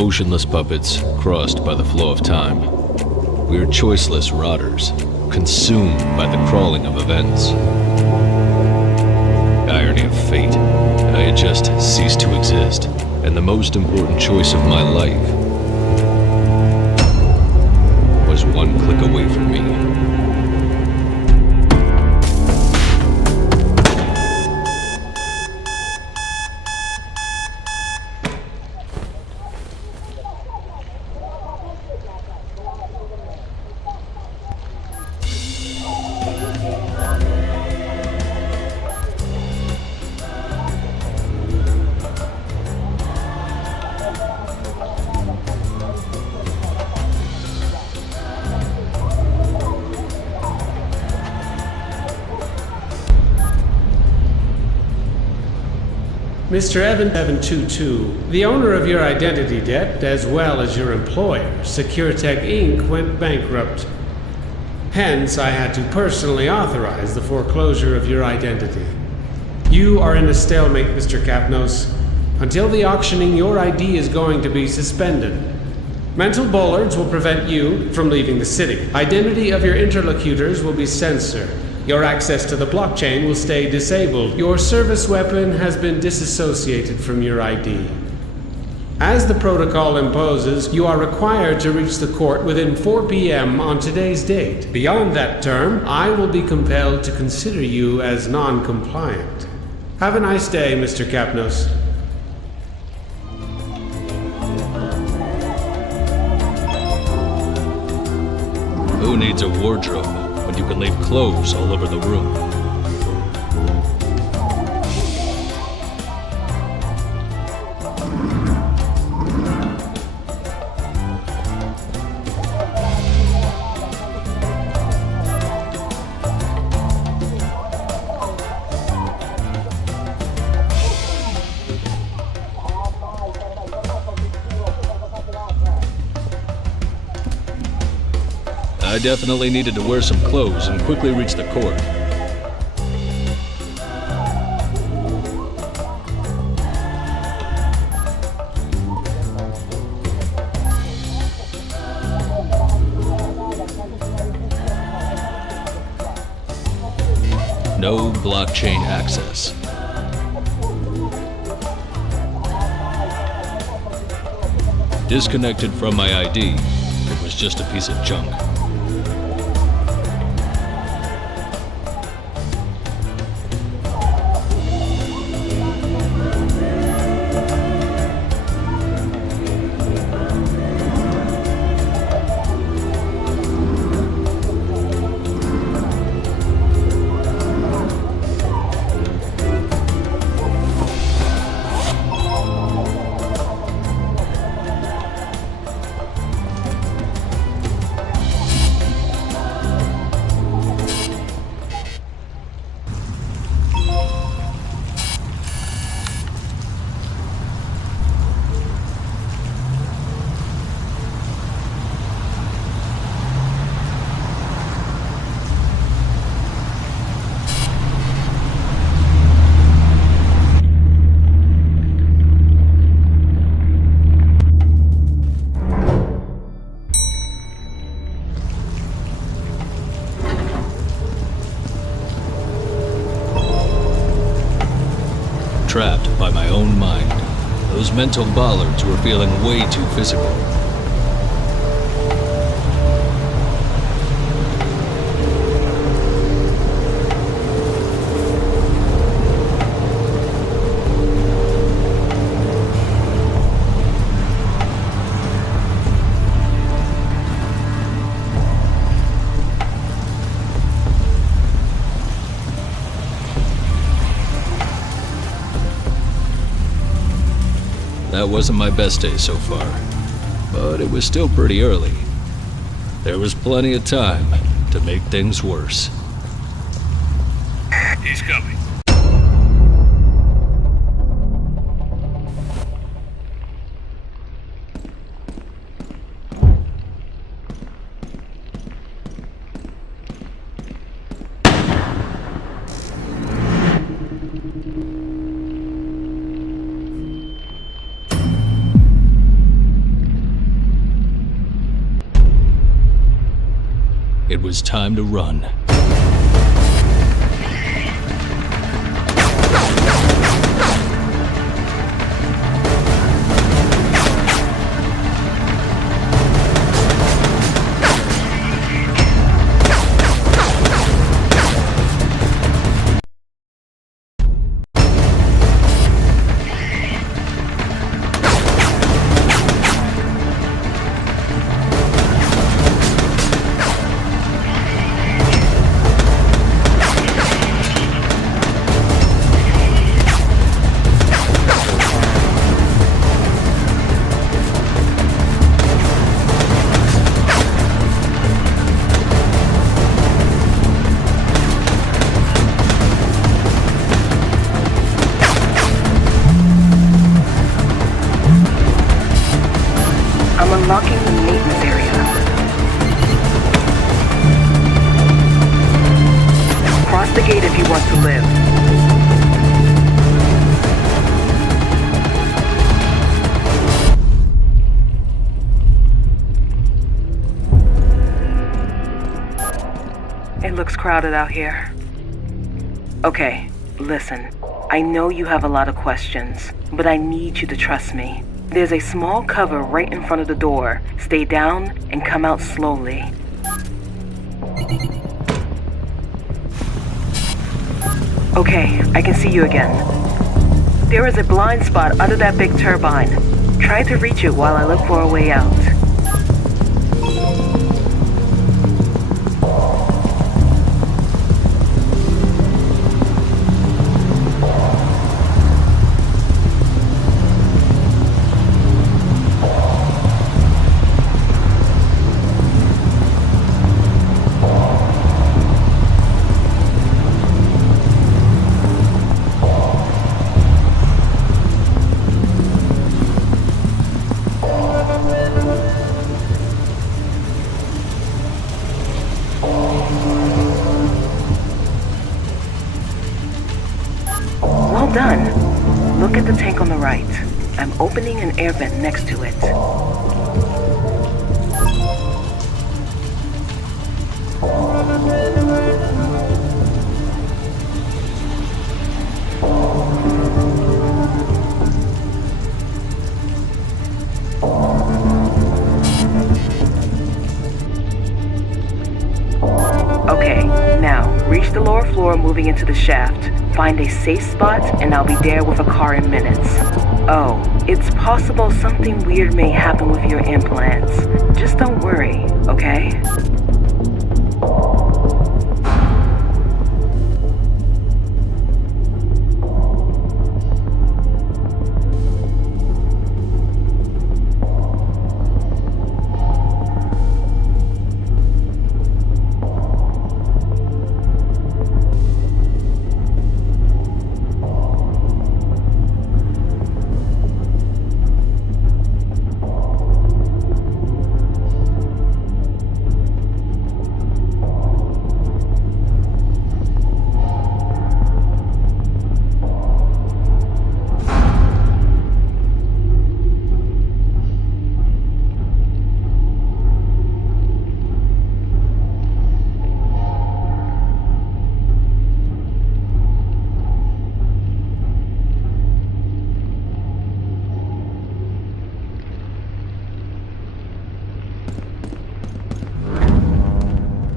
motionless puppets crossed by the flow of time. We are choiceless rotters, consumed by the crawling of events. Irony of fate, I had just ceased to exist, and the most important choice of my life was one click away from me. Mr. Evan722, the owner of your identity debt, as well as your employer, SecureTech Inc., went bankrupt. Hence, I had to personally authorize the foreclosure of your identity. You are in a stalemate, Mr. Kapnos. Until the auctioning, your ID is going to be suspended. Mental bollards will prevent you from leaving the city. Identity of your interlocutors will be censored. Your access to the blockchain will stay disabled. Your service weapon has been disassociated from your ID. As the protocol imposes, you are required to reach the court within 4 p.m. on today's date. Beyond that term, I will be compelled to consider you as non-compliant. Have a nice day, Mr. Kapnos. Who needs a wardrobe when you can leave clothes all over the room? I definitely needed to wear some clothes and quickly reach the court. No blockchain access. Disconnected from my ID. It was just a piece of junk. Trapped by my own mind. Those mental bollards were feeling way too physical. That wasn't my best day so far, but it was still pretty early. There was plenty of time to make things worse. He's coming. It was time to run. Unlocking the maintenance area. Cross the gate if you want to live. It looks crowded out here. Okay, listen. I know you have a lot of questions, but I need you to trust me. There's a small cover right in front of the door. Stay down and come out slowly. Okay, I can see you again. There is a blind spot under that big turbine. Try to reach it while I look for a way out. Well done. Look at the tank on the right. I'm opening an air vent next to it. Okay, now, reach the lower floor moving into the shaft. Find a safe spot and I'll be there with a car in minutes. Oh, it's possible something weird may happen with your implants. Just don't worry, okay?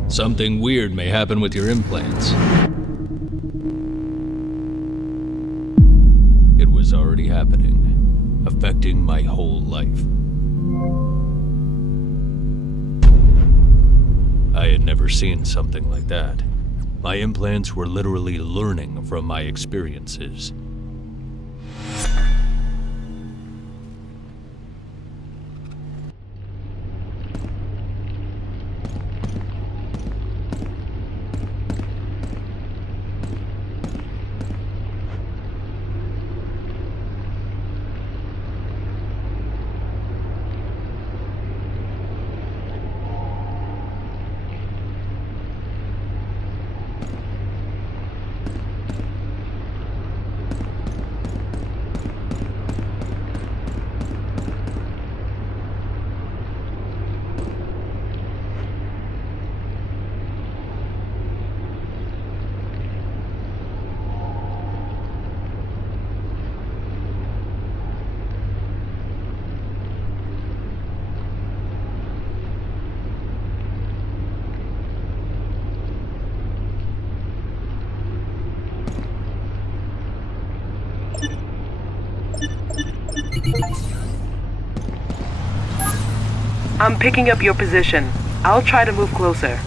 Something weird may happen with your implants. It was already happening, affecting my whole life. I had never seen something like that. My implants were literally learning from my experiences. I'm picking up your position. I'll try to move closer.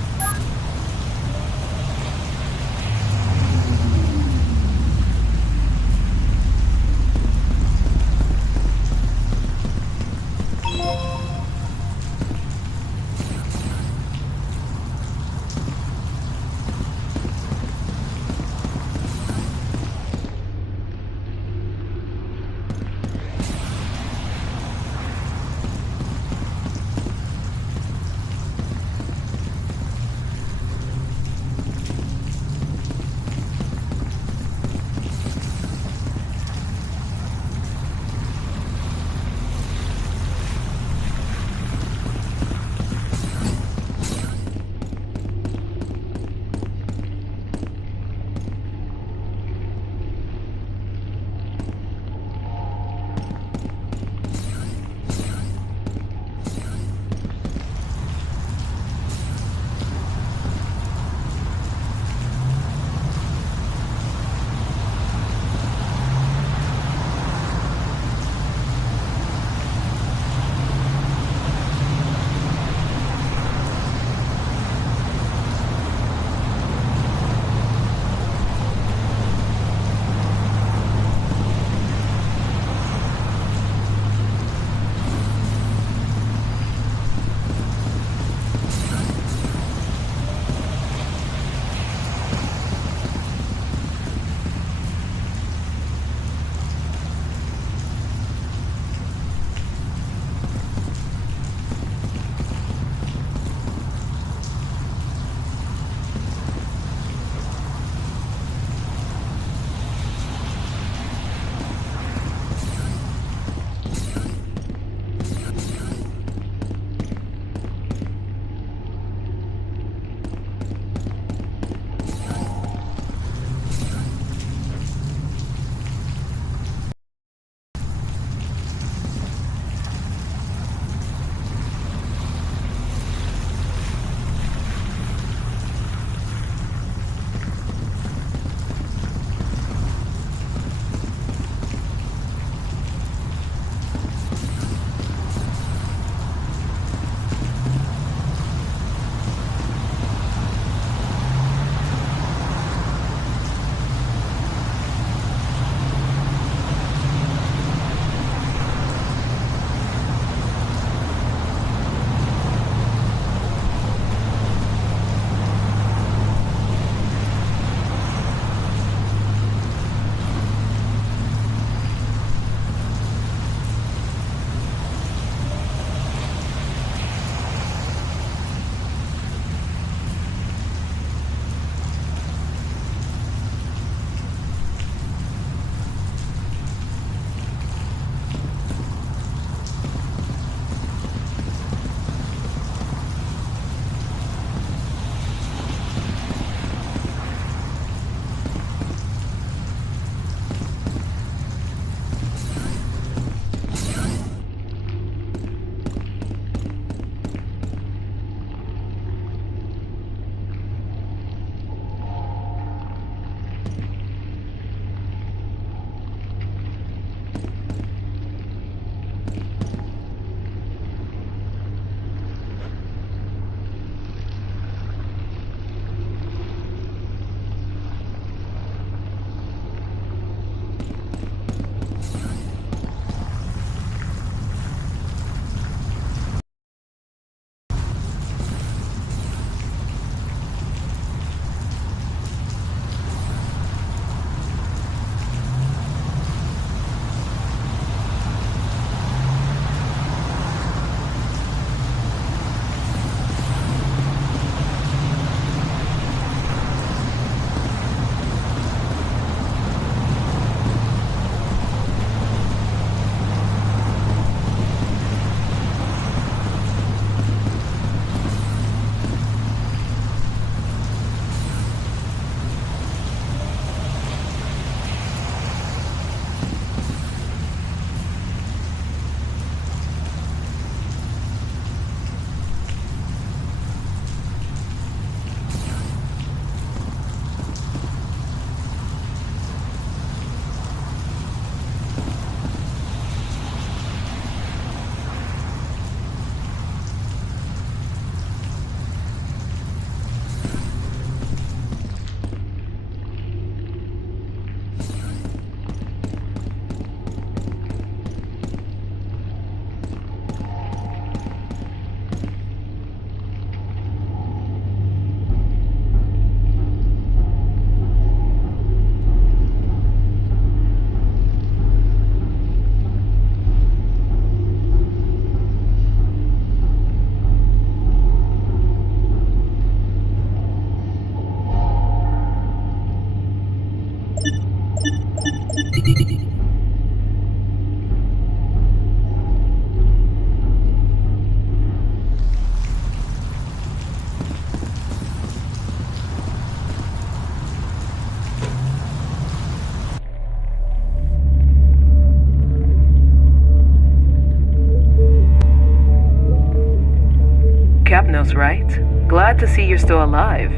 Capnos, right? Glad to see you're still alive.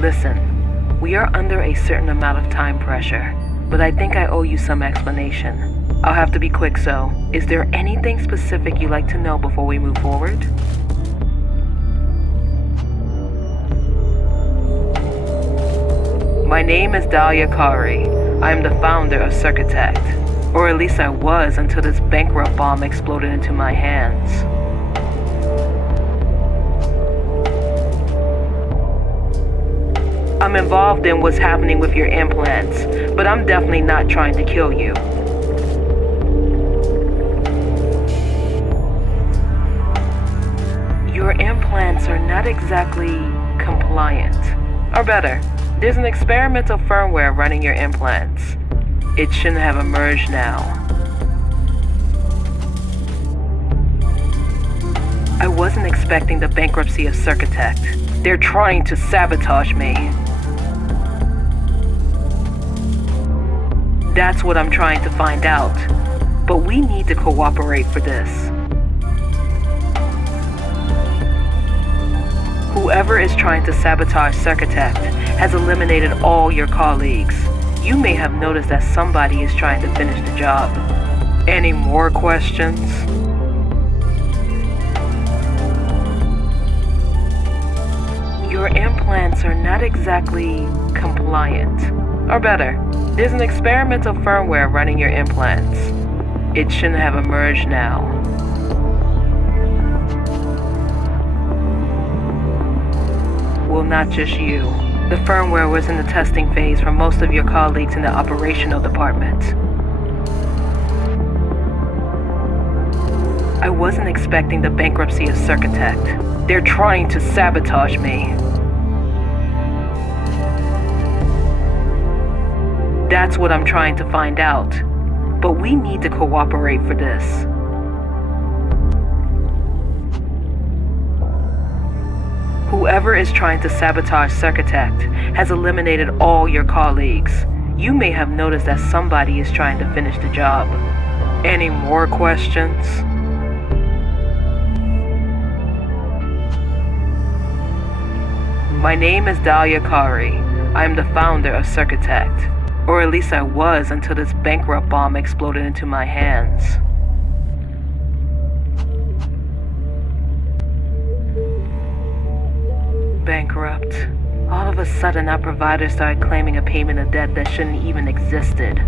Listen, we are under a certain amount of time pressure, but I think I owe you some explanation. I'll have to be quick, so is there anything specific you'd like to know before we move forward? My name is Dahlia Kari. I am the founder of Circutect, or at least I was until this bankrupt bomb exploded into my hands. I'm involved in what's happening with your implants, but I'm definitely not trying to kill you. Your implants are not exactly compliant. Or better, there's an experimental firmware running your implants. It shouldn't have emerged now. I wasn't expecting the bankruptcy of Circutect. They're trying to sabotage me. That's what I'm trying to find out. But we need to cooperate for this. Whoever is trying to sabotage Circutect has eliminated all your colleagues. You may have noticed that somebody is trying to finish the job. Any more questions? Your implants are not exactly compliant. Or better, there's an experimental firmware running your implants. It shouldn't have emerged now. Well, not just you. The firmware was in the testing phase for most of your colleagues in the operational department. I wasn't expecting the bankruptcy of Circutect. They're trying to sabotage me. That's what I'm trying to find out. But we need to cooperate for this. Whoever is trying to sabotage Circutect has eliminated all your colleagues. You may have noticed that somebody is trying to finish the job. Any more questions? My name is Dahlia Kari. I am the founder of Circutect. Or at least I was until this bankrupt bomb exploded into my hands. Bankrupt. All of a sudden, our provider started claiming a payment of debt that shouldn't even existed.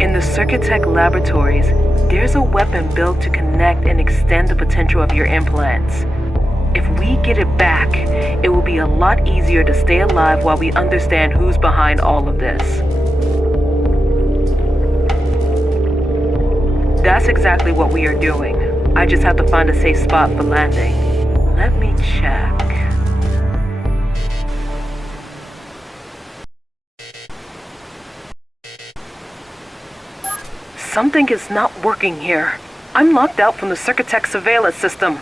In the Circutech laboratories, there's a weapon built to connect and extend the potential of your implants. If we get it back, it will be a lot easier to stay alive while we understand who's behind all of this. That's exactly what we are doing. I just have to find a safe spot for landing. Let me check. Something is not working here. I'm locked out from the Circutech surveillance system.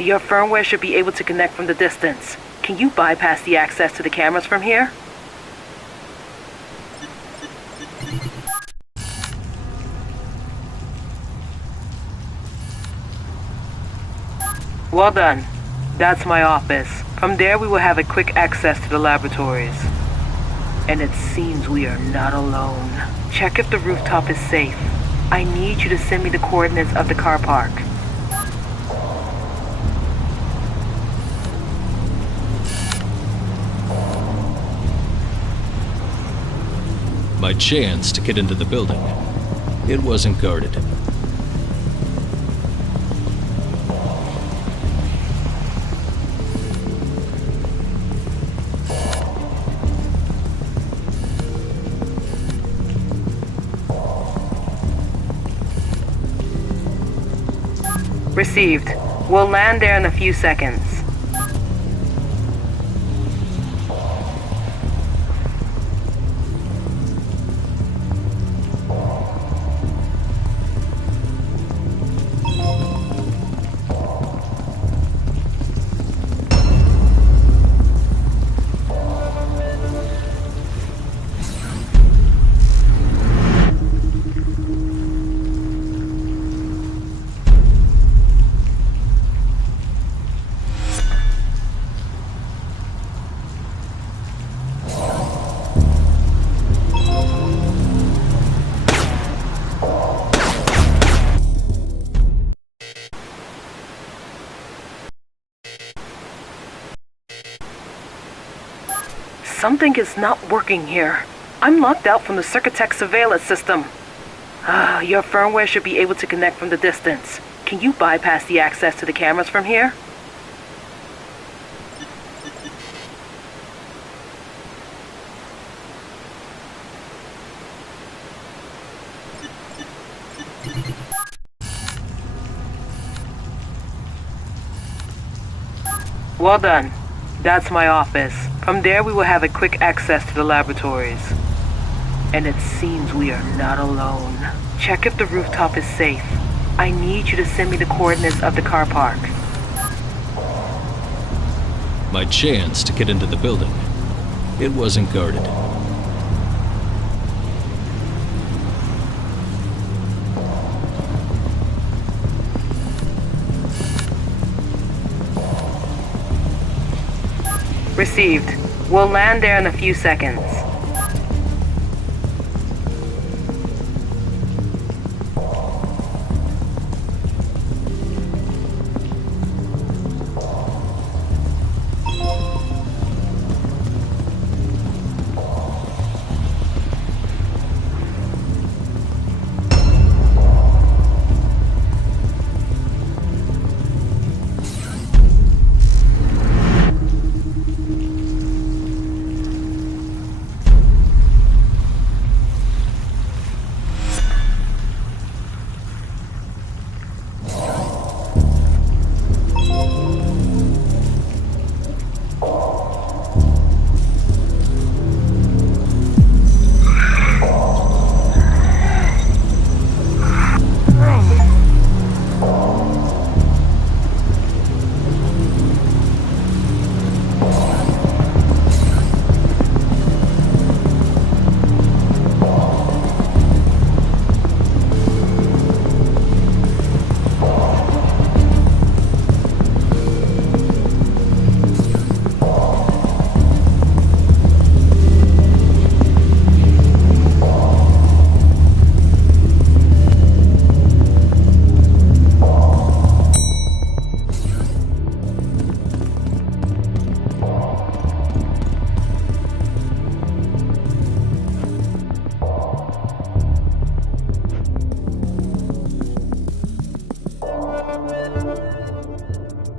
Your firmware should be able to connect from the distance. Can you bypass the access to the cameras from here? Well done. That's my office. From there we will have a quick access to the laboratories. And it seems we are not alone. Check if the rooftop is safe. I need you to send me the coordinates of the car park. My chance to get into the building. It wasn't guarded. Received. We'll land there in a few seconds. Something is not working here. I'm locked out from the Circuitech surveillance system. Your firmware should be able to connect from the distance. Can you bypass the access to the cameras from here? Well done. That's my office. From there we will have a quick access to the laboratories. And it seems we are not alone. Check if the rooftop is safe. I need you to send me the coordinates of the car park. My chance to get into the building. It wasn't guarded. Received. We'll land there in a few seconds.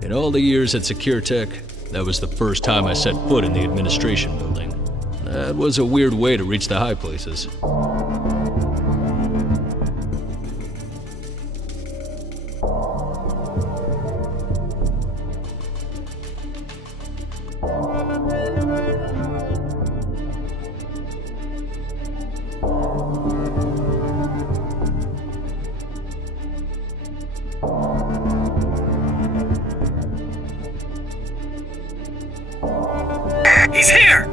In all the years at SecureTech, that was the first time I set foot in the administration building. That was a weird way to reach the high places. He's here!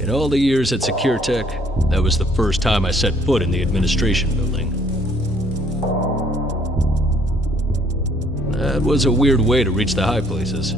In all the years at SecureTech, that was the first time I set foot in the administration building. That was a weird way to reach the high places.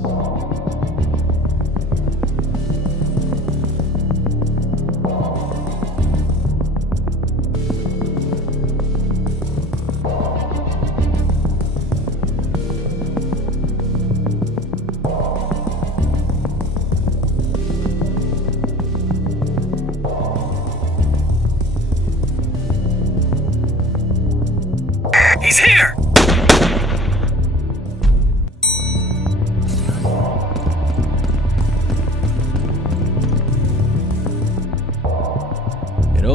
He's here!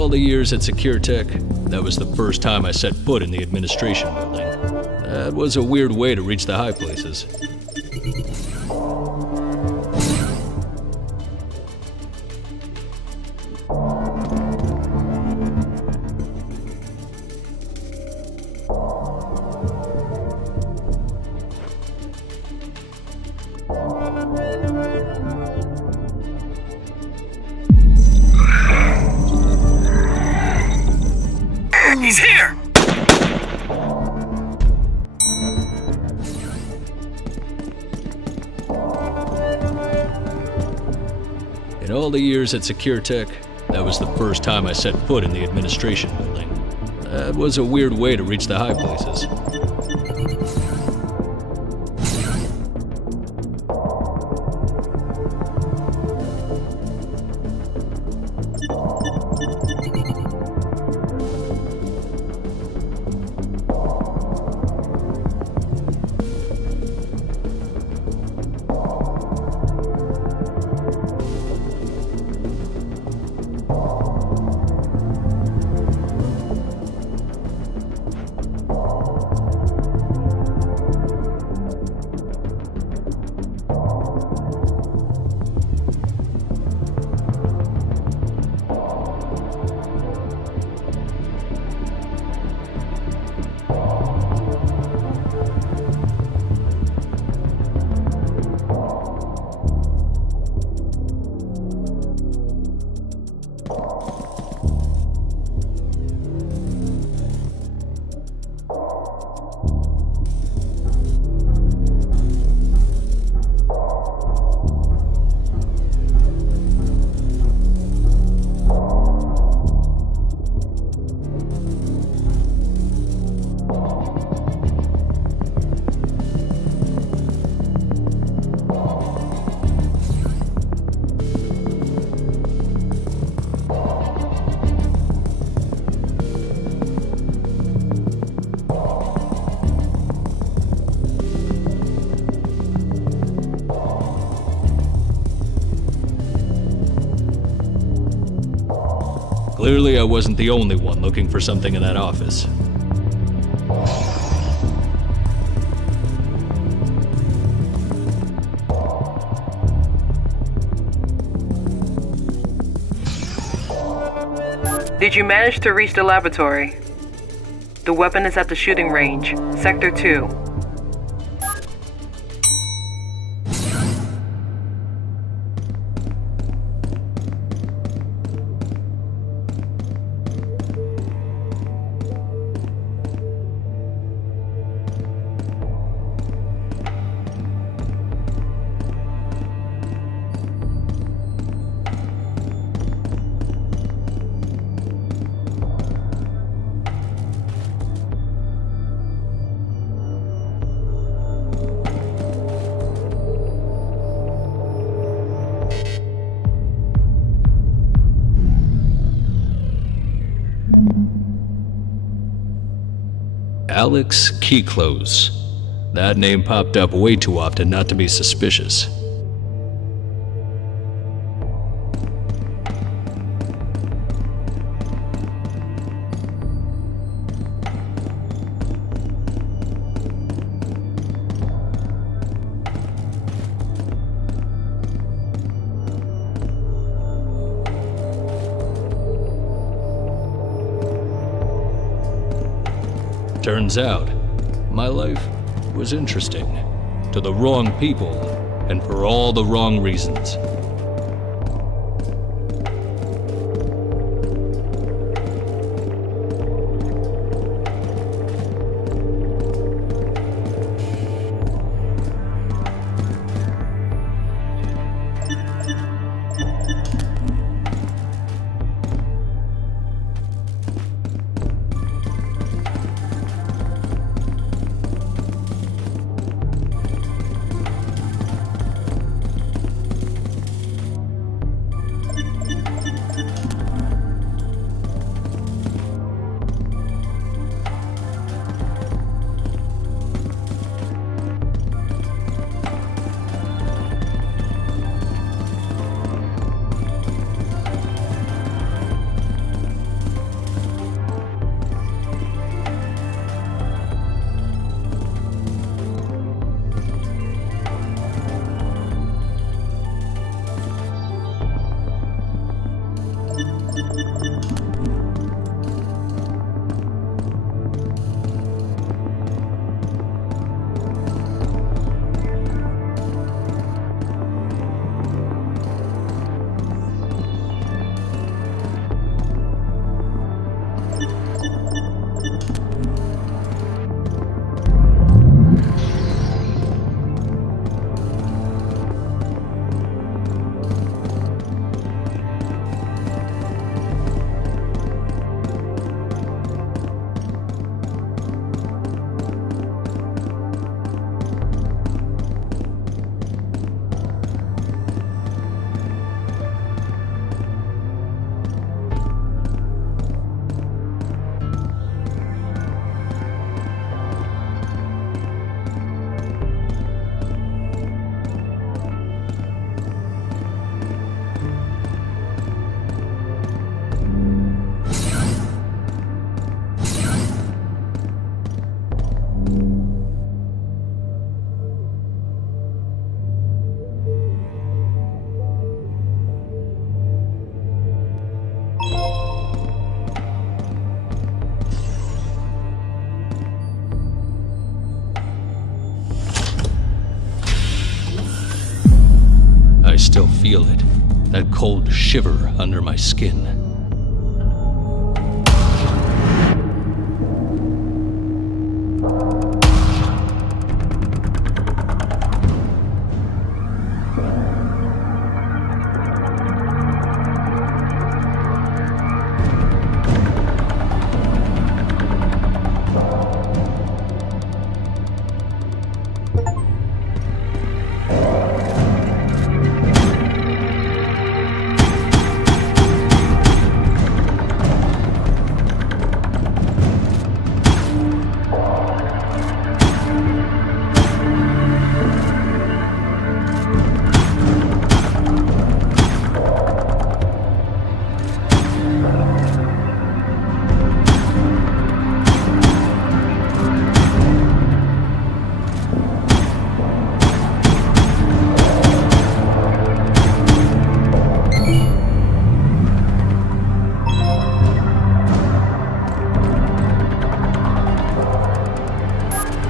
all the years at SecureTech, that was the first time I set foot in the administration building. That was a weird way to reach the high places. He's here! In all the years at SecureTech, that was the first time I set foot in the administration building. That was a weird way to reach the high places. Clearly, I wasn't the only one looking for something in that office. Did you manage to reach the laboratory? The weapon is at the shooting range, Sector 2. Alex Keyclose. That name popped up way too often not to be suspicious. Turns out, my life was interesting to the wrong people and for all the wrong reasons. feel it, that cold shiver under my skin.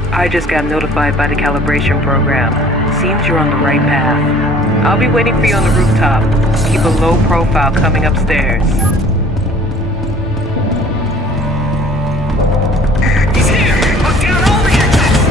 I just got notified by the calibration program. Seems you're on the right path. I'll be waiting for you on the rooftop. Keep a low profile coming upstairs. He's here! Look down all the exits!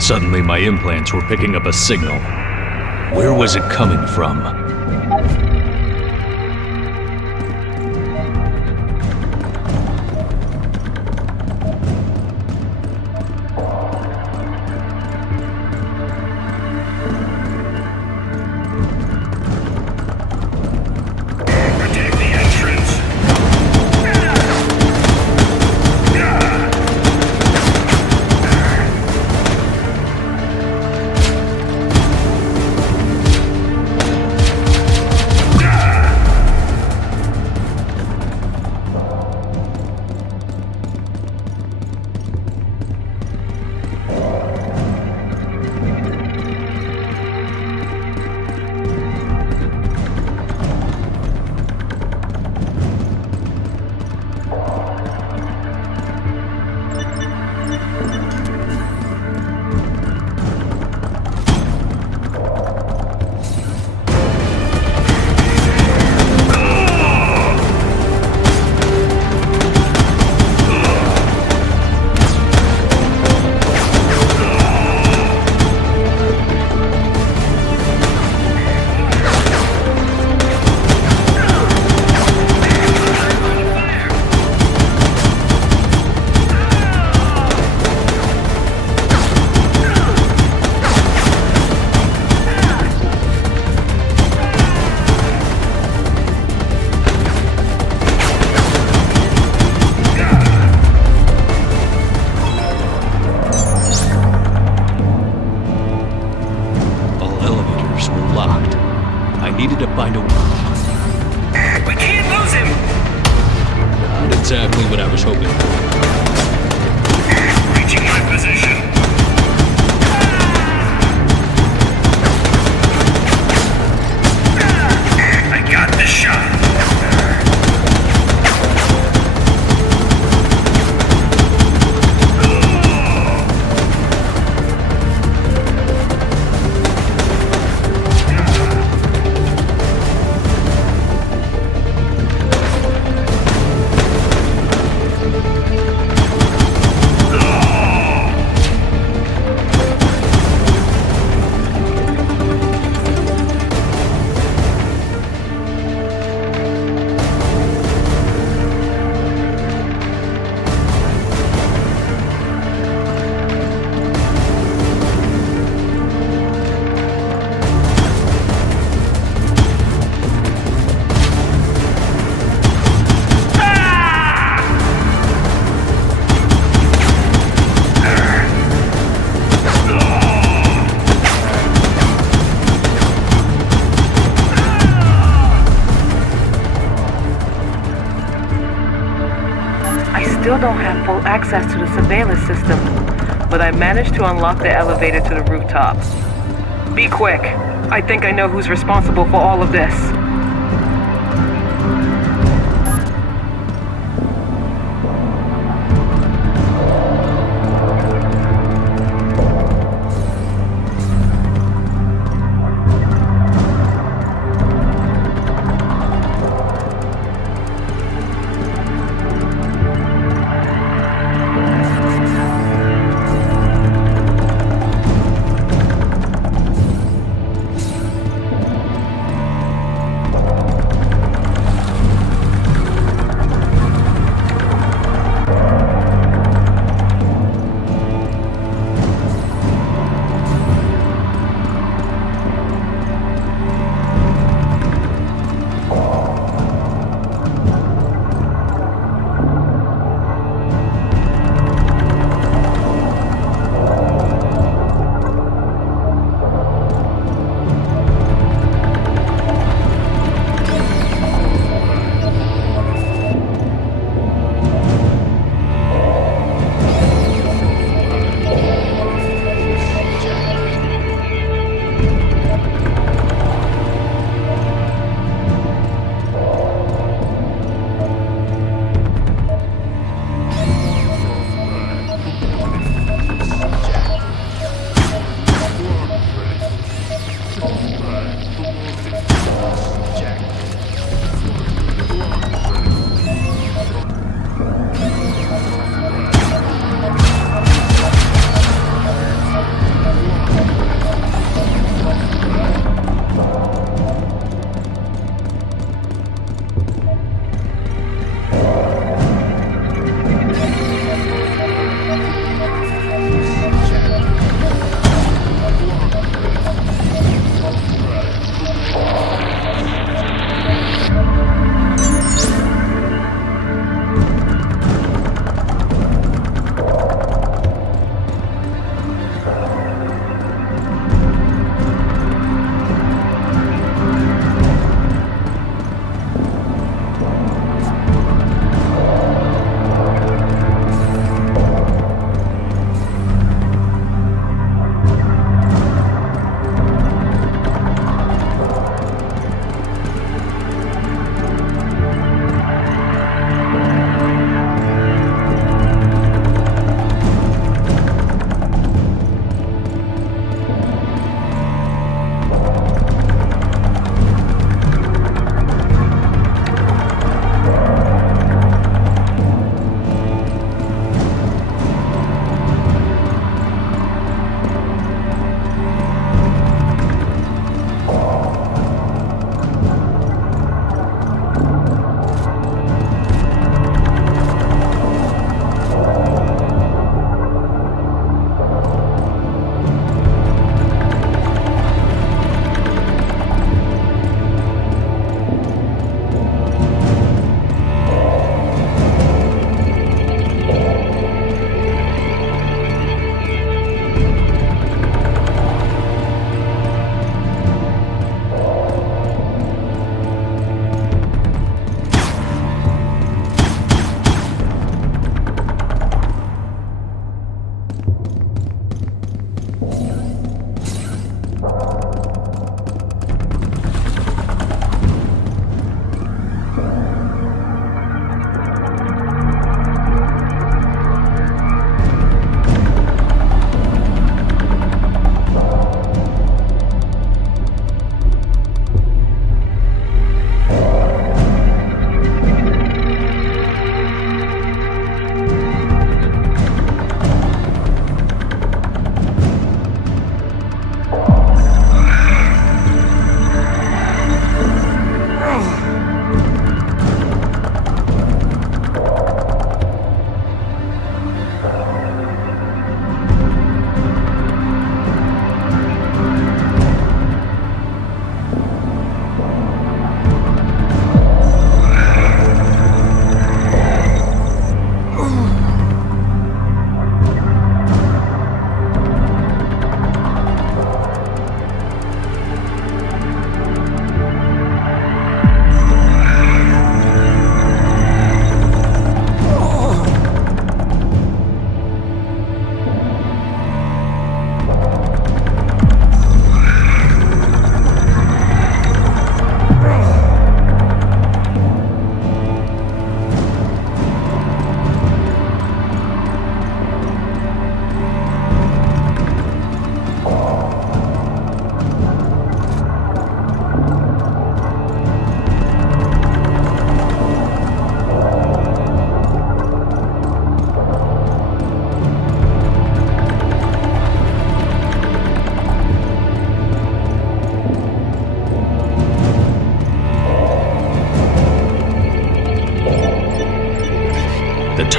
Suddenly, my implants were picking up a signal. Where was it coming from? Protect the entrance! needed to find a... We can't lose him! Not exactly what I was hoping for. Reaching my position. I got the shot. still don't have full access to the surveillance system, but I managed to unlock the elevator to the rooftop. Be quick. I think I know who's responsible for all of this.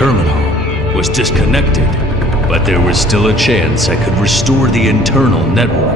terminal was disconnected, but there was still a chance I could restore the internal network.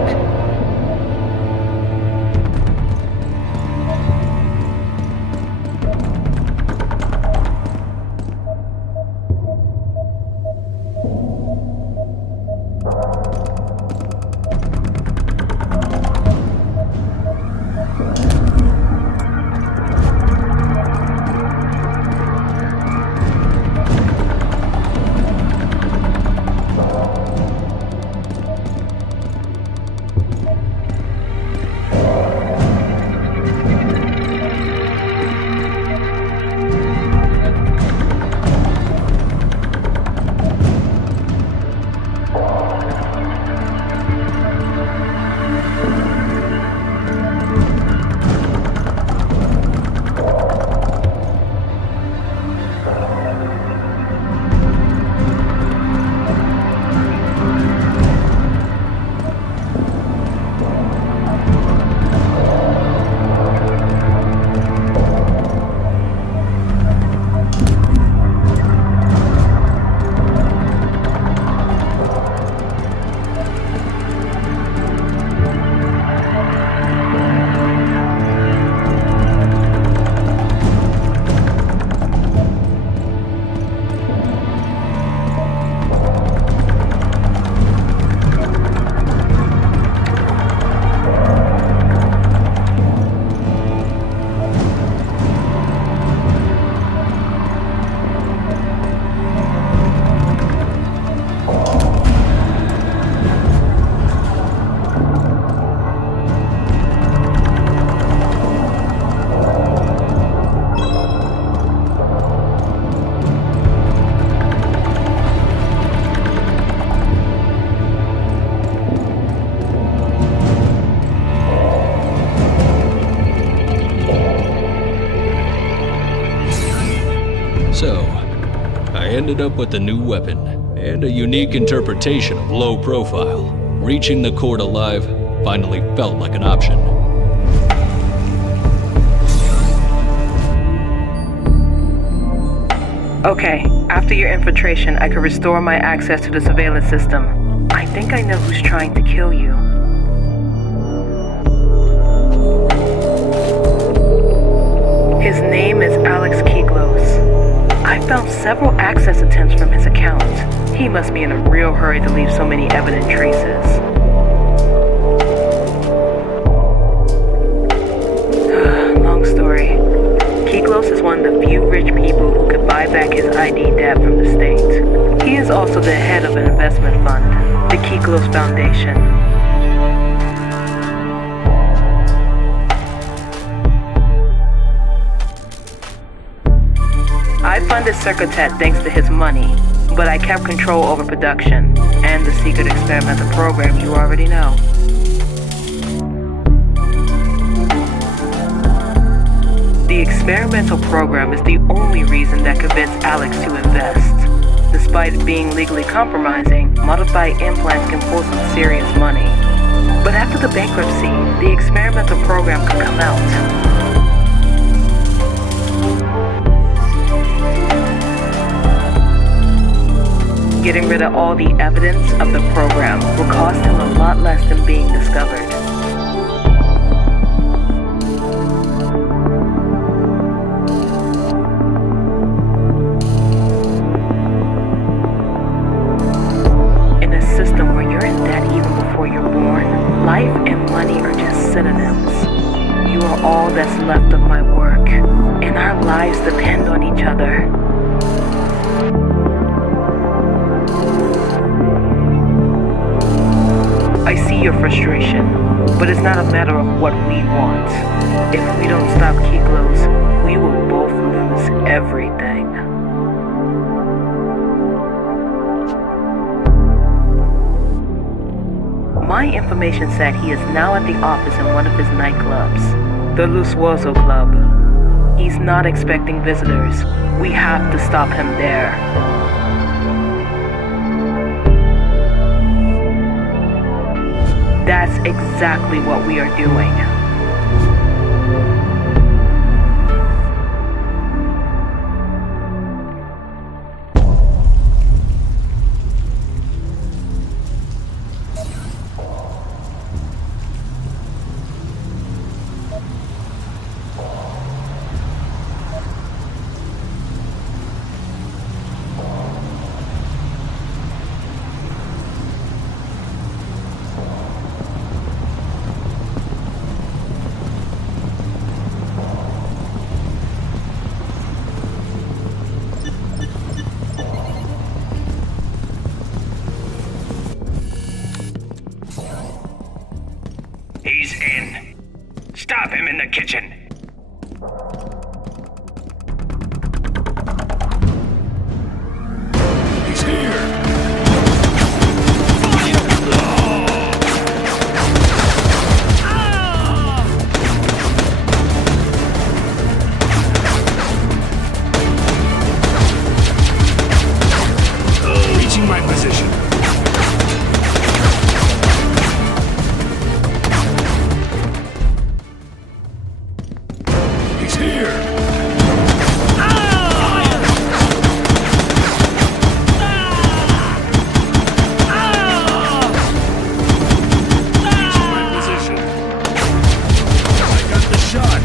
So, I ended up with a new weapon and a unique interpretation of low profile. Reaching the court alive finally felt like an option. Okay, after your infiltration, I could restore my access to the surveillance system. I think I know who's trying to kill you. His name is Alex Keglos. I found several access attempts from his account. He must be in a real hurry to leave so many evident traces. Long story. Keglos is one of the few rich people who could buy back his ID debt from the state. He is also the head of an investment fund, the Keglos Foundation. I funded Circuitet thanks to his money, but I kept control over production and the secret experimental program you already know. The experimental program is the only reason that convinced Alex to invest. Despite being legally compromising, modified implants can pull some serious money. But after the bankruptcy, the experimental program could come out. Getting rid of all the evidence of the program will cost him a lot less than being discovered. In a system where you're in debt even before you're born, life and money are just synonyms. You are all that's left of my work, and our lives depend on each other. I see your frustration, but it's not a matter of what we want. If we don't stop Keglos, we will both lose everything. My information said he is now at the office in one of his nightclubs, the Lusuoso Club. He's not expecting visitors. We have to stop him there. That's exactly what we are doing. the kitchen. He's here! Reaching my position. He's here! Reaching my position. I got the shot.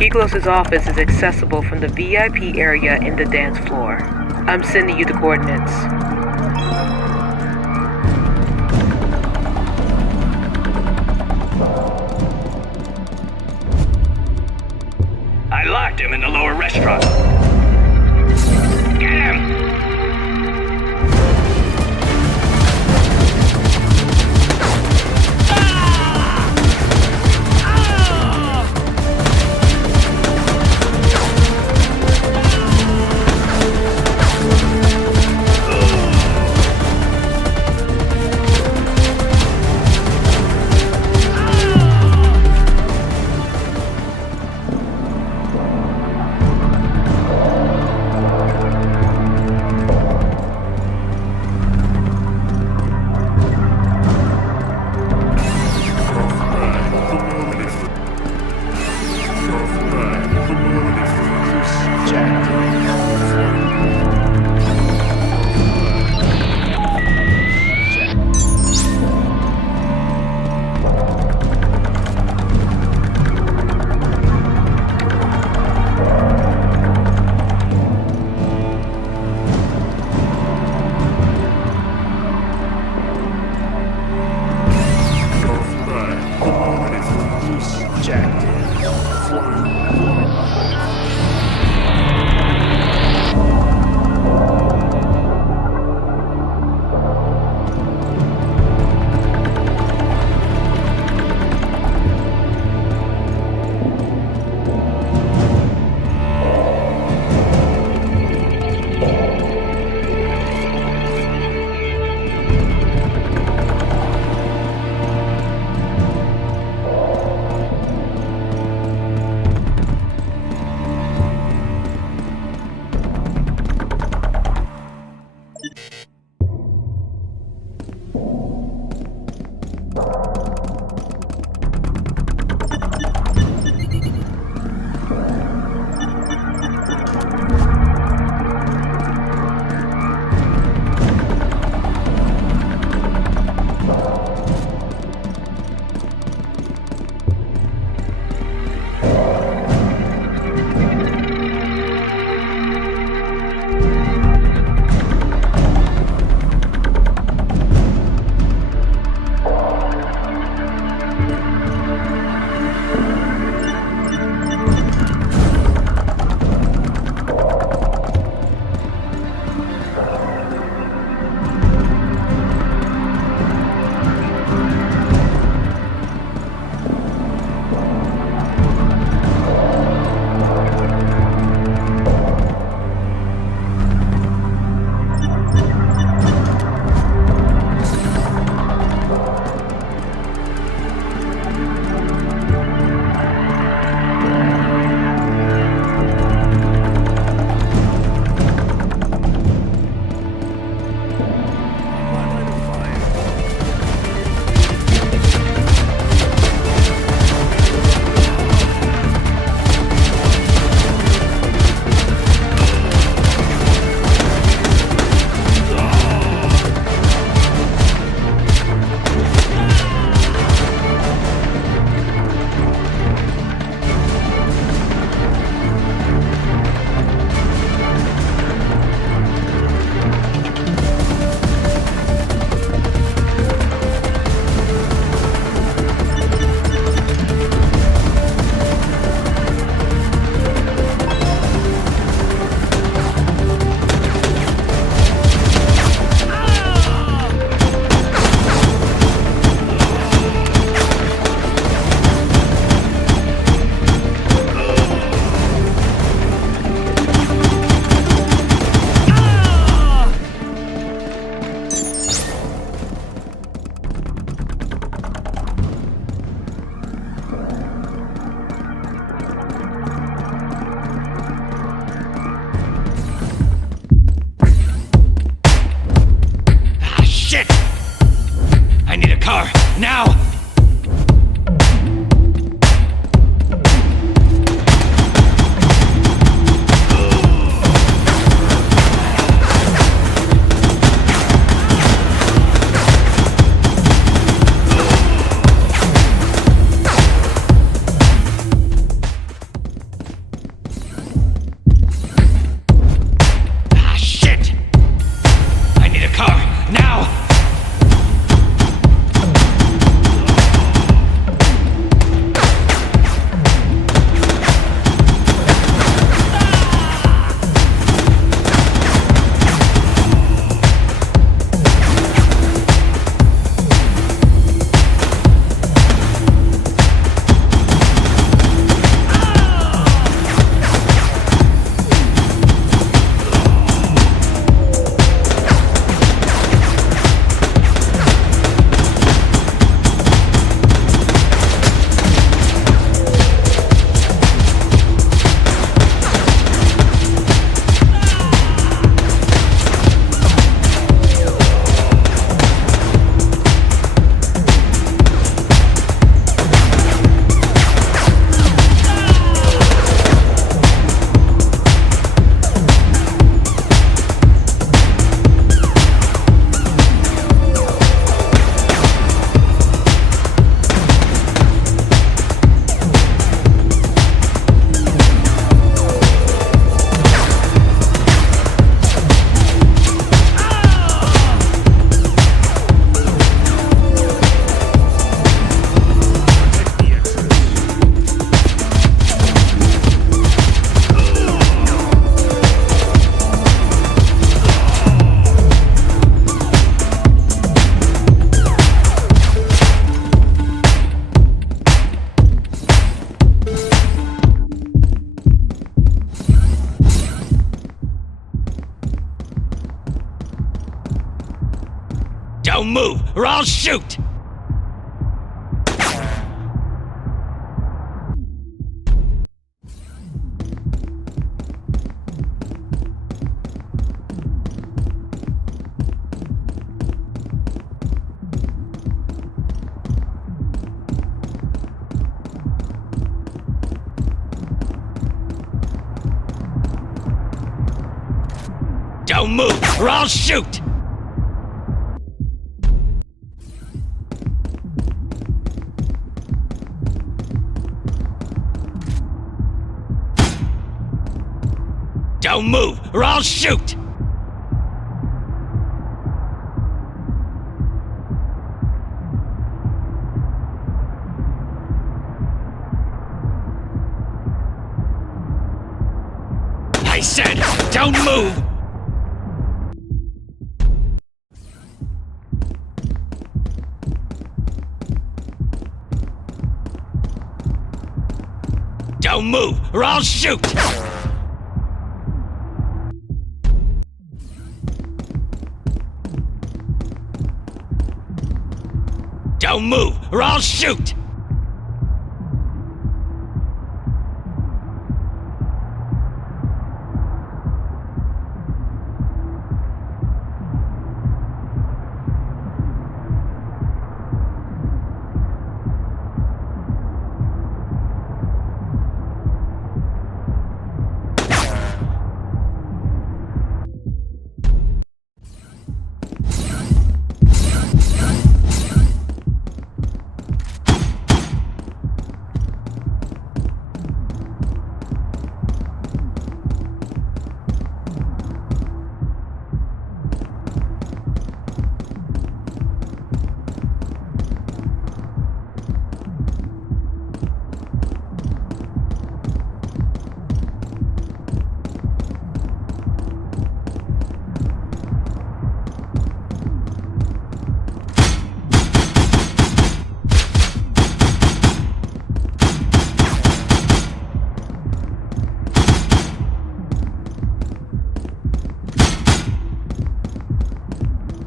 Keglos' office is accessible from the VIP area in the dance floor. I'm sending you the coordinates. I locked him in the lower restaurant. Get him! Don't move, or I'll shoot! Don't move, or I'll shoot! Don't move, or I'll shoot! I said, don't move! Don't move, or I'll shoot! Don't move, or I'll shoot!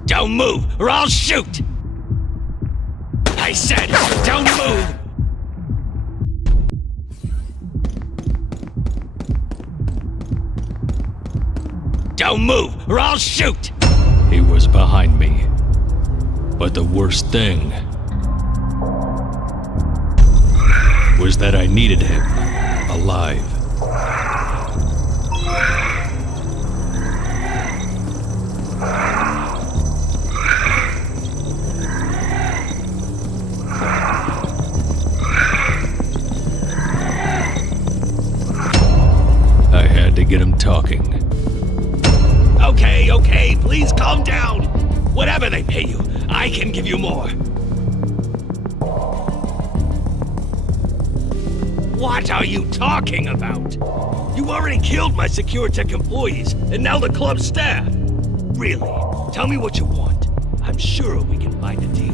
Don't move, or I'll shoot! I said, don't move! Don't move, or I'll shoot! He was behind me. But the worst thing was that I needed him alive. I had to get him talking. Okay, please calm down. Whatever they pay you, I can give you more. What are you talking about? You already killed my SecureTech employees, and now the club staff. Really, tell me what you want. I'm sure we can find a deal.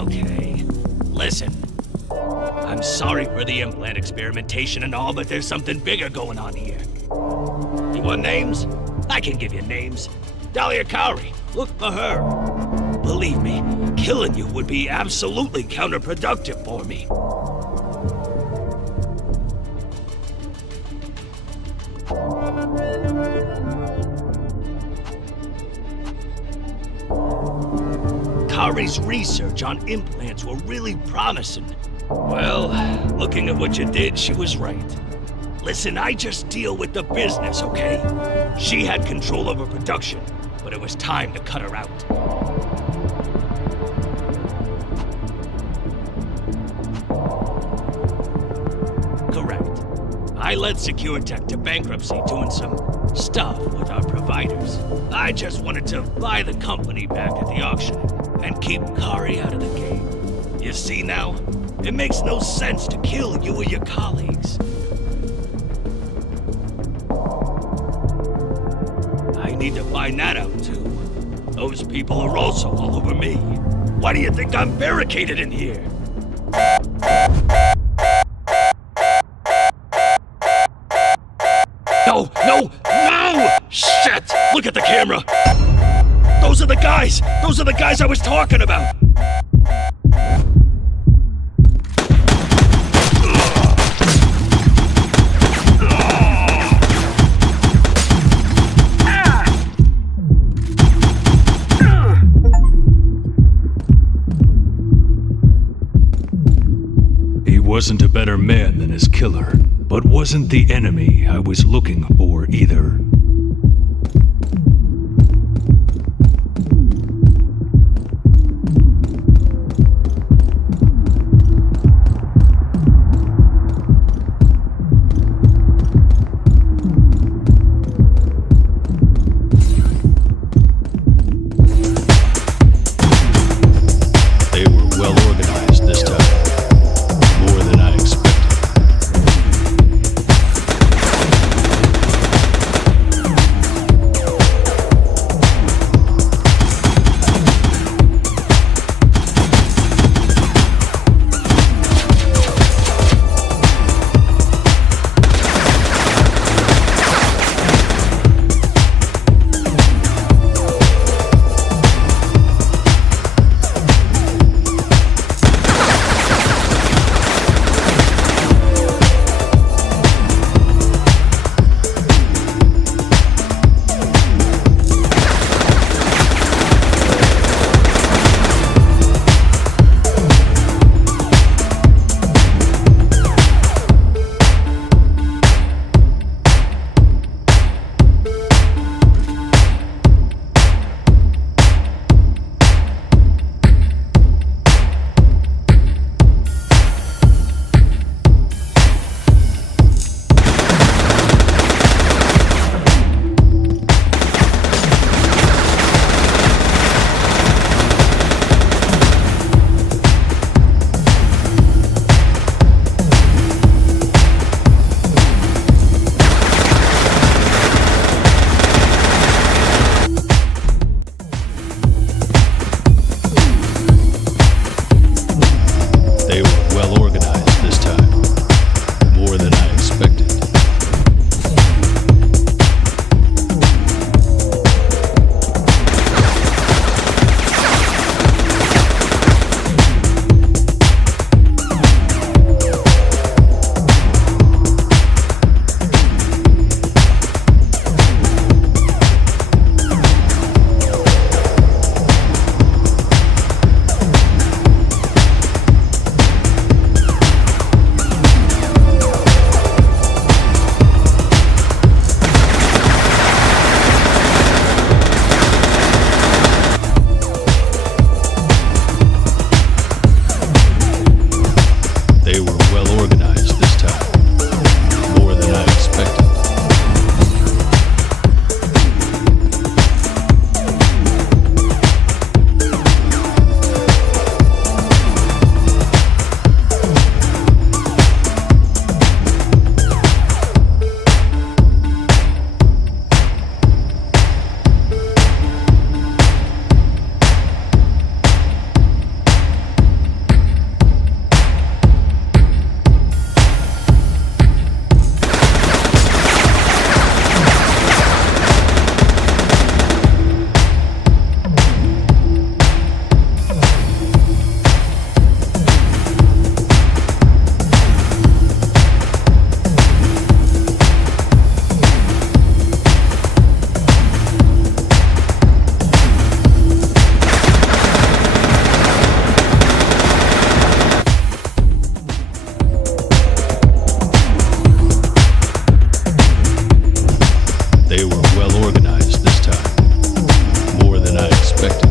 Okay. Listen. I'm sorry for the implant experimentation and all, but there's something bigger going on here. You want names? I can give you names. Dahlia Cowrie, look for her. Believe me, killing you would be absolutely counterproductive for me. Cowrie's research on implants were really promising. Well, looking at what you did, she was right. Listen, I just deal with the business, okay? She had control over production, but it was time to cut her out. Correct. I led SecureTech to bankruptcy doing some stuff with our providers. I just wanted to buy the company back at the auction and keep Kari out of the game. You see now? It makes no sense to kill you or your colleagues. I need to find that out too. Those people are also all over me. Why do you think I'm barricaded in here? No! No! Shit! Look at the camera! Those are the guys! Those are the guys I was talking about! He wasn't a better man than his killer, but wasn't the enemy I was looking for either. They were well organized this time. More than I expected. They were well organized this time. More than I expected. They were well organized this time. More than I expected. They were well organized this time. More than I expected.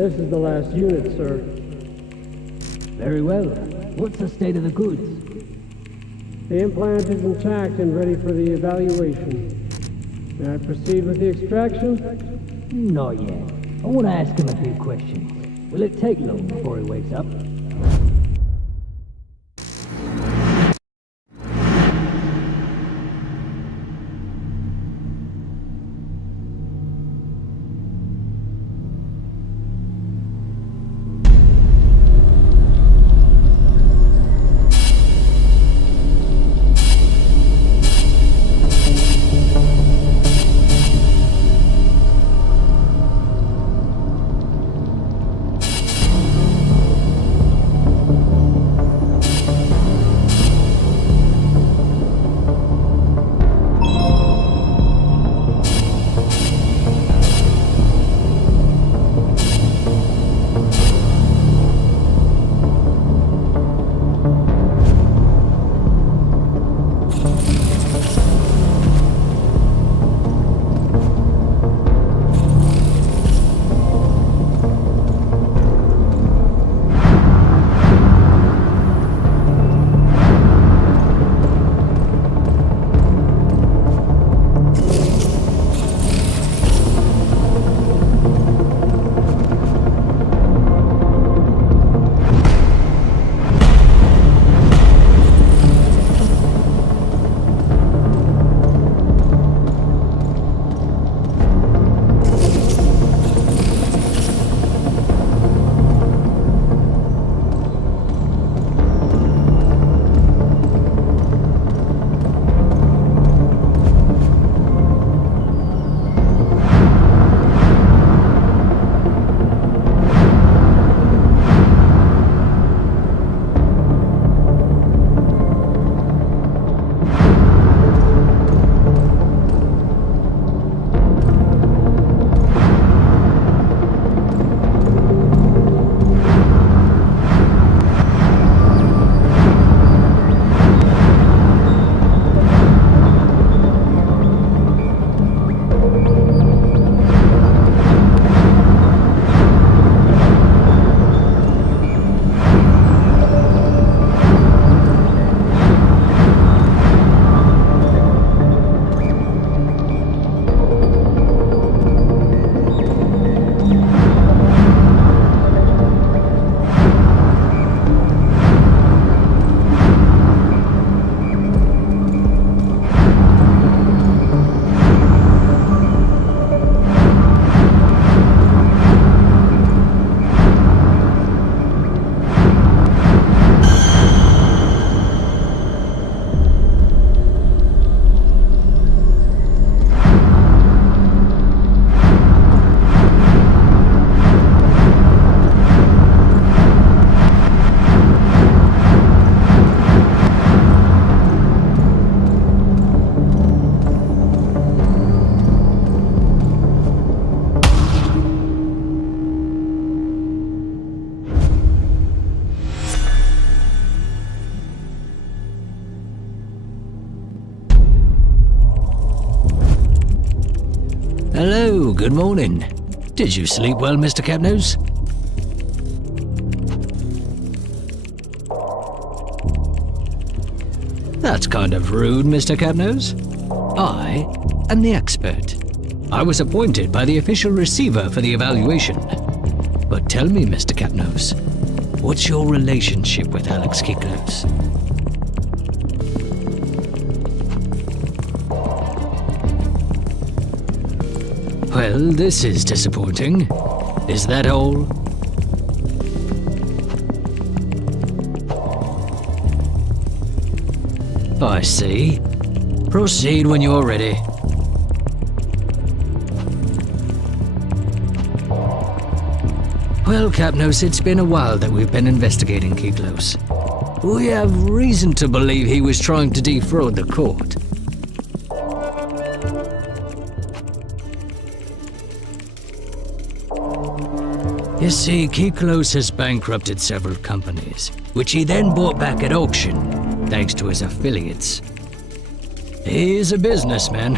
This is the last unit, sir. Very well. What's the state of the goods? The implant is intact and ready for the evaluation. May I proceed with the extraction? Not yet. I want to ask him a few questions. Will it take long before he wakes up? Hello, good morning. Did you sleep well, Mr. Capnose? That's kind of rude, Mr. Capnose. I am the expert. I was appointed by the official receiver for the evaluation. But tell me, Mr. Capnose, what's your relationship with Alex Kiklos? Well, this is disappointing. Is that all? I see. Proceed when you're ready. Well, Capnose, it's been a while that we've been investigating Kiklos. We have reason to believe he was trying to defraud the court. You see, Kiklos has bankrupted several companies, which he then bought back at auction, thanks to his affiliates. He's a businessman.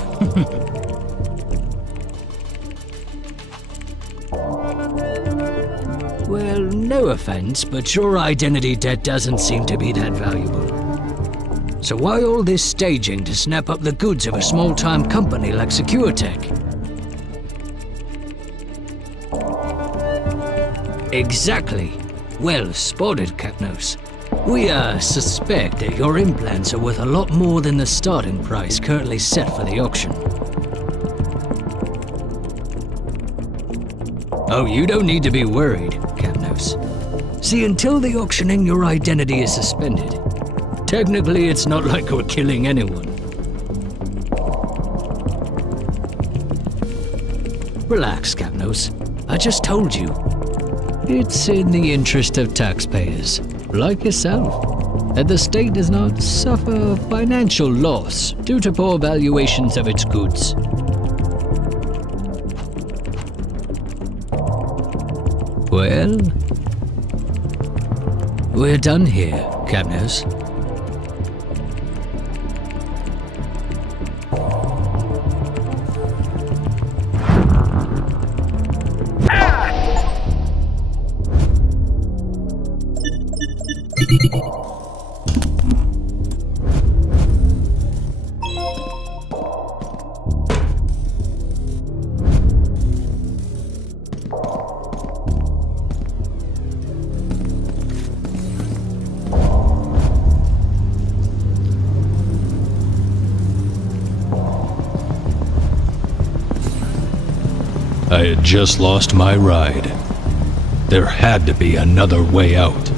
Well, no offense, but your identity debt doesn't seem to be that valuable. So why all this staging to snap up the goods of a small-time company like SecureTech? Exactly. Well spotted, Capnos. We, suspect that your implants are worth a lot more than the starting price currently set for the auction. Oh, you don't need to be worried, Capnos. See, until the auctioning, your identity is suspended. Technically, it's not like we're killing anyone. Relax, Capnos. I just told you. It's in the interest of taxpayers, like yourself, that the state does not suffer financial loss due to poor valuations of its goods. Well, we're done here, Capnos. I had just lost my ride. There had to be another way out.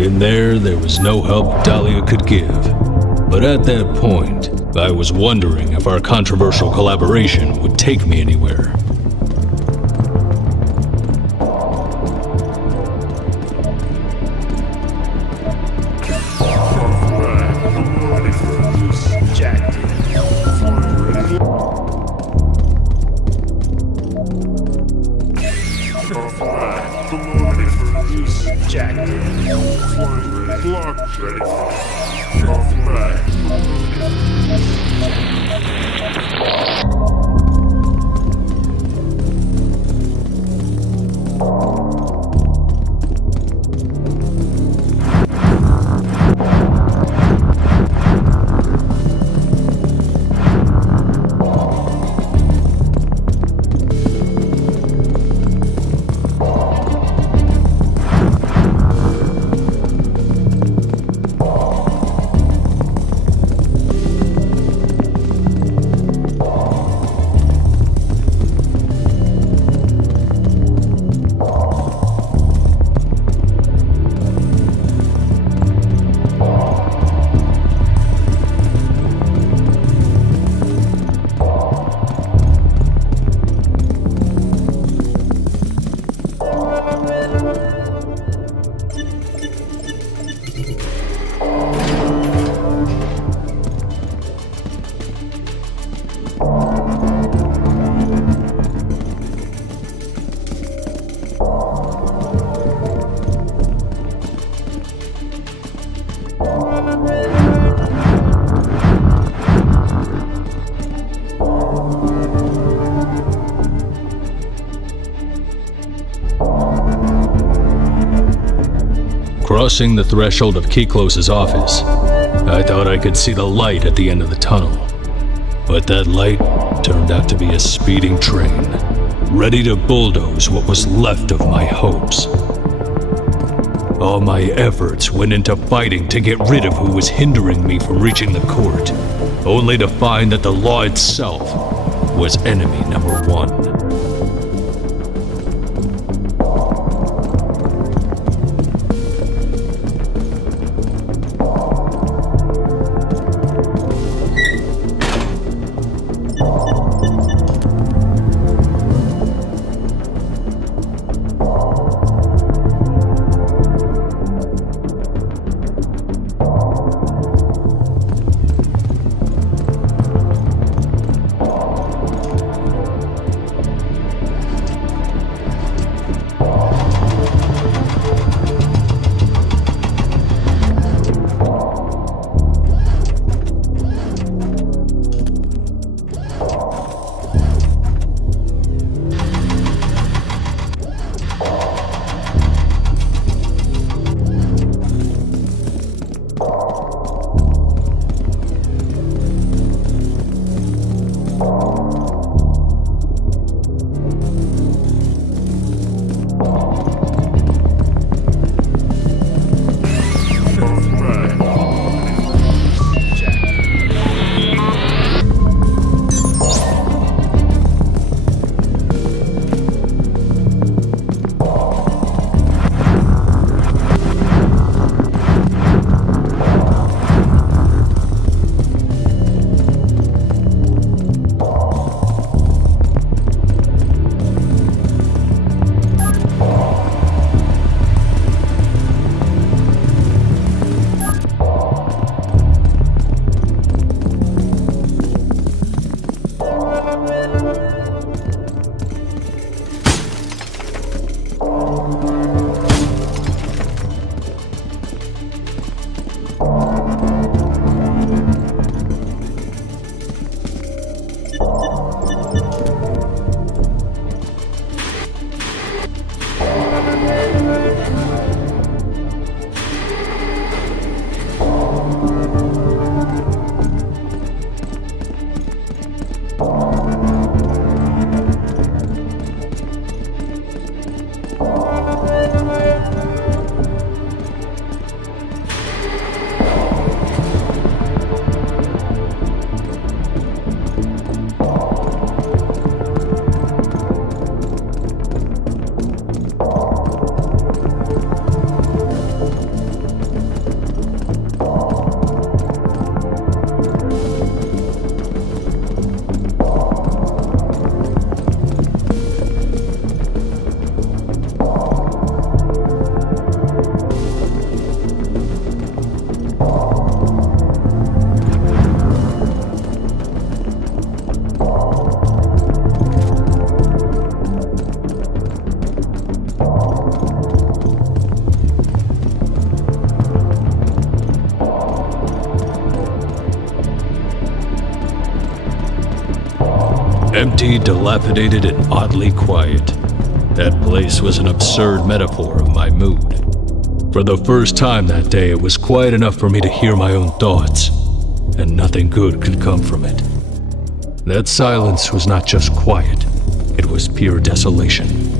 In there was no help Dahlia could give. But at that point, I was wondering if our controversial collaboration would take me anywhere. Crossing the threshold of Keyclose's office, I thought I could see the light at the end of the tunnel. But that light turned out to be a speeding train, ready to bulldoze what was left of my hopes. All my efforts went into fighting to get rid of who was hindering me from reaching the court, only to find that the law itself was enemy number one. Empty, dilapidated, and oddly quiet. That place was an absurd metaphor of my mood. For the first time that day, it was quiet enough for me to hear my own thoughts, and nothing good could come from it. That silence was not just quiet, it was pure desolation.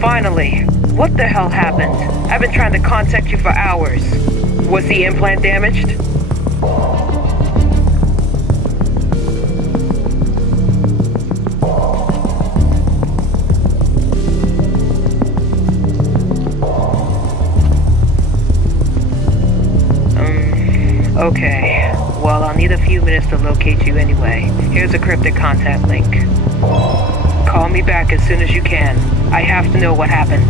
Finally, what the hell happened? I've been trying to contact you for hours. Was the implant damaged? Okay. Well, I'll need a few minutes to locate you anyway. Here's a cryptic contact link. Call me back as soon as you can. I have to know what happened.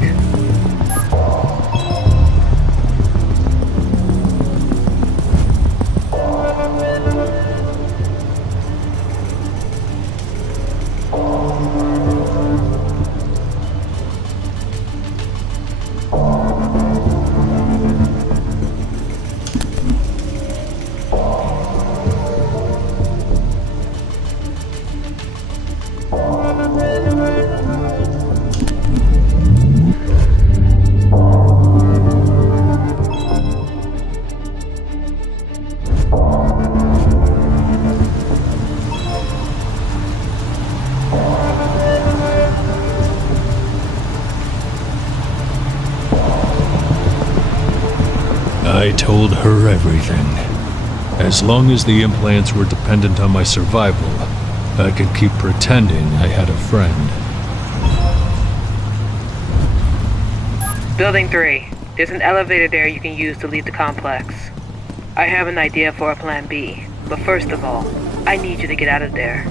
I told her everything. As long as the implants were dependent on my survival, I could keep pretending I had a friend. Building 3. There's an elevator there you can use to leave the complex. I have an idea for a plan B, but first of all, I need you to get out of there.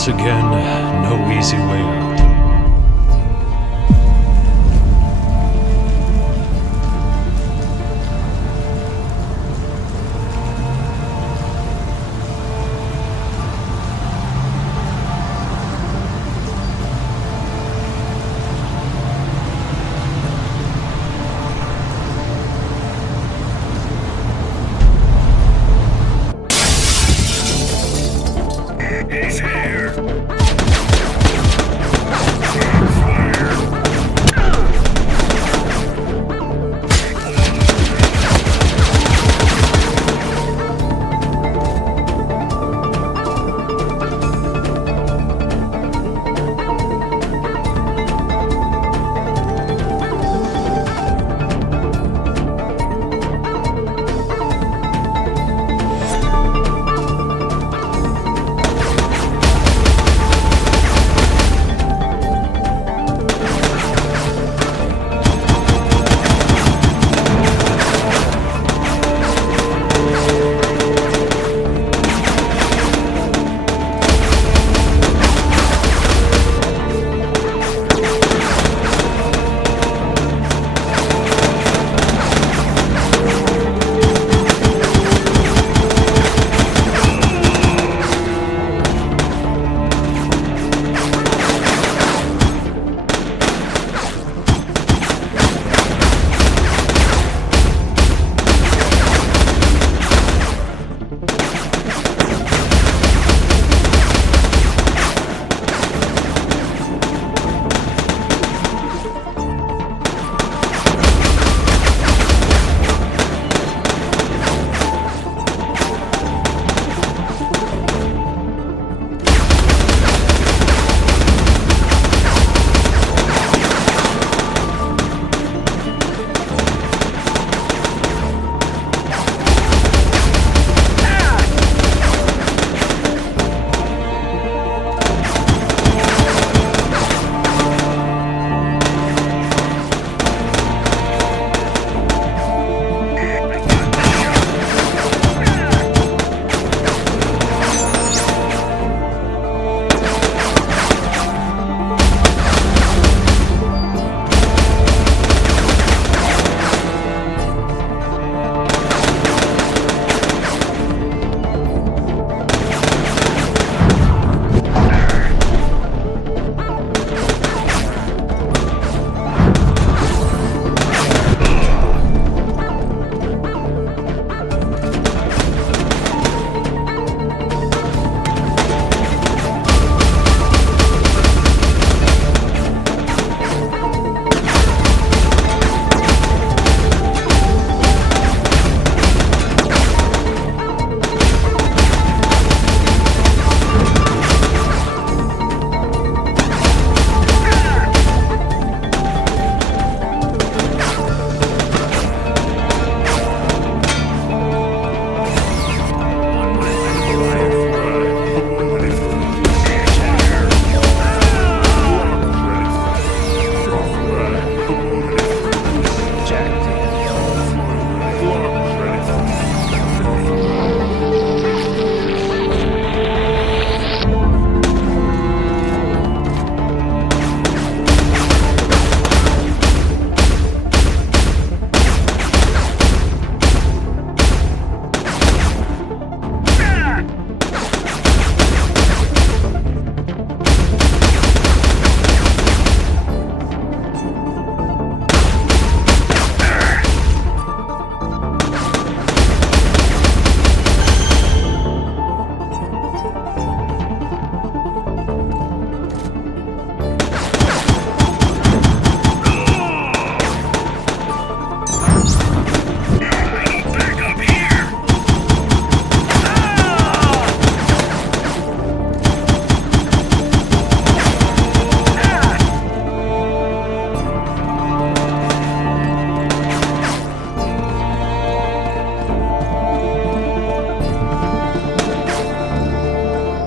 once again, no easy way out. He's here.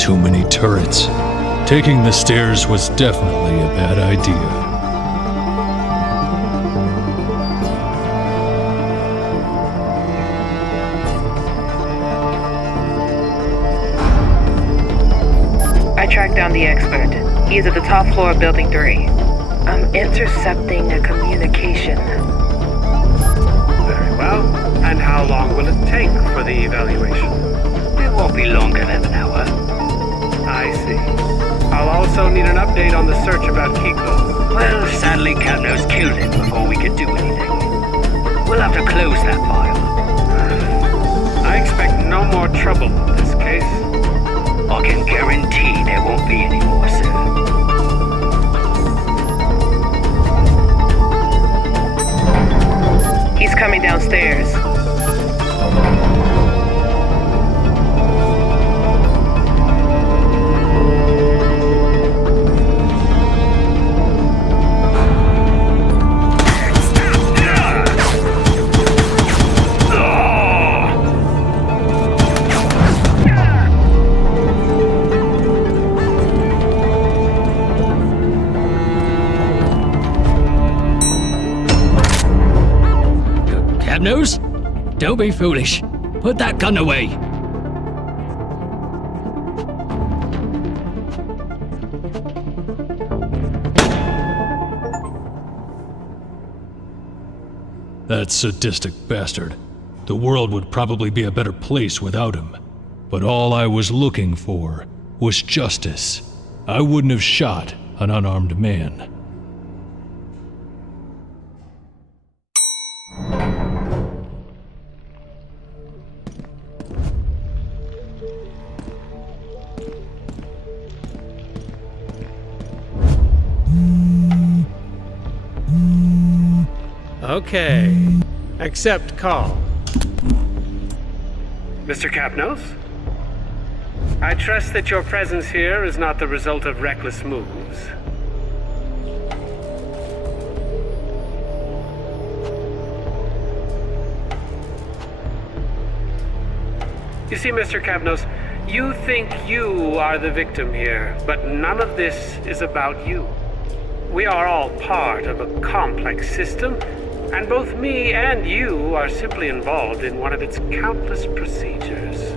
Too many turrets. Taking the stairs was definitely a bad idea. I track down the expert. He is at the top floor of Building 3. I'm intercepting a communication. Very well. And how long will it take for the evaluation? It won't be longer than an hour. I see. I'll also need an update on the search about Kiko. Well, sadly, Catnose killed him before we could do anything. We'll have to close that file. I expect no more trouble in this case. I can guarantee there won't be any more, sir. He's coming downstairs. Catnose? Don't be foolish. Put that gun away. That sadistic bastard. The world would probably be a better place without him. But all I was looking for was justice. I wouldn't have shot an unarmed man. Okay. Accept call. Mr. Capnose? I trust that your presence here is not the result of reckless moves. You see, Mr. Capnose, you think you are the victim here, but none of this is about you. We are all part of a complex system, and both me and you are simply involved in one of its countless procedures.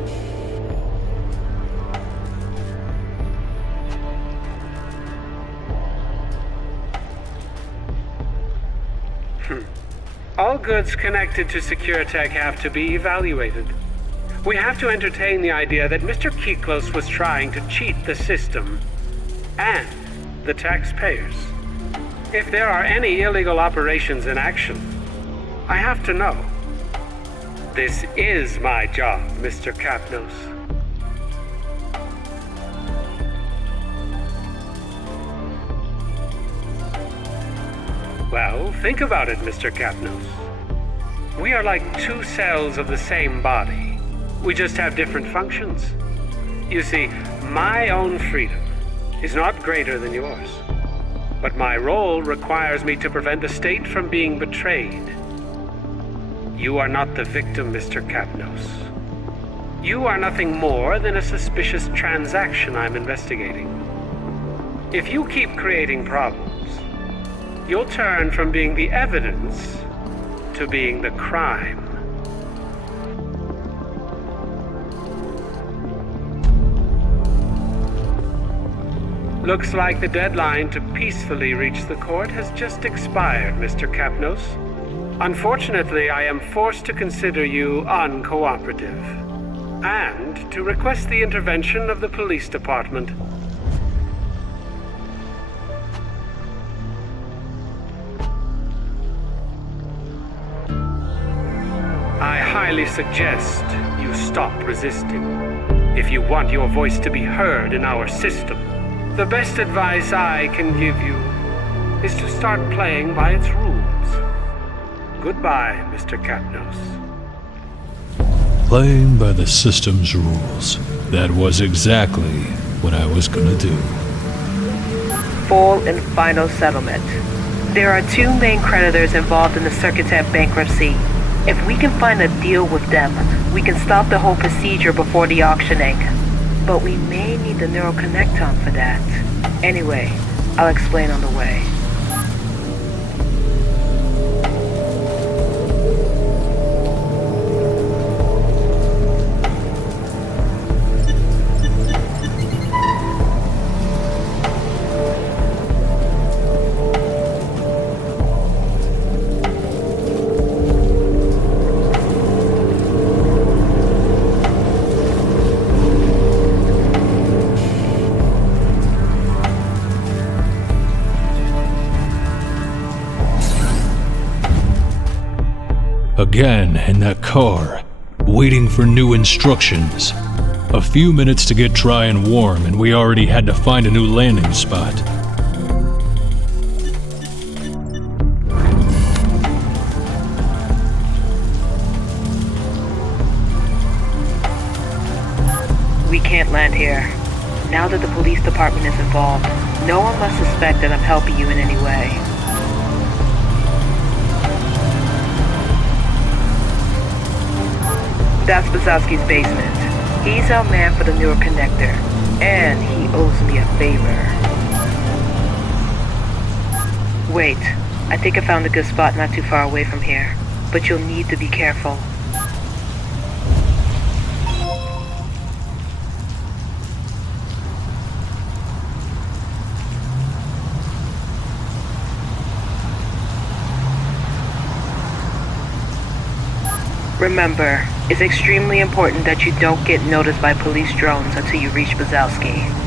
All goods connected to SecureTech have to be evaluated. We have to entertain the idea that Mr. Kiklos was trying to cheat the system and the taxpayers. If there are any illegal operations in action, I have to know. This is my job, Mr. Capnose. Well, think about it, Mr. Capnose. We are like two cells of the same body. We just have different functions. You see, my own freedom is not greater than yours. But my role requires me to prevent the state from being betrayed. You are not the victim, Mr. Capnose. You are nothing more than a suspicious transaction I'm investigating. If you keep creating problems, you'll turn from being the evidence to being the crime. Looks like the deadline to peacefully reach the court has just expired, Mr. Capnose. Unfortunately, I am forced to consider you uncooperative, and to request the intervention of the police department. I highly suggest you stop resisting. If you want your voice to be heard in our system, the best advice I can give you is to start playing by its rules. Goodbye, Mr. Capnose. Playing by the system's rules. That was exactly what I was gonna do. Full and final settlement. There are two main creditors involved in the SecureTech bankruptcy. If we can find a deal with them, we can stop the whole procedure before the auctioning. But we may need the neural connecton for that. Anyway, I'll explain on the way. Again in that car, waiting for new instructions. A few minutes to get dry and warm, and we already had to find a new landing spot. We can't land here. Now that the police department is involved, no one must suspect that I'm helping you in any way. That's Bazowski's basement. He's our man for the neural connector, and he owes me a favor. Wait, I think I found a good spot not too far away from here, but you'll need to be careful. Remember, it's extremely important that you don't get noticed by police drones until you reach Bazowski.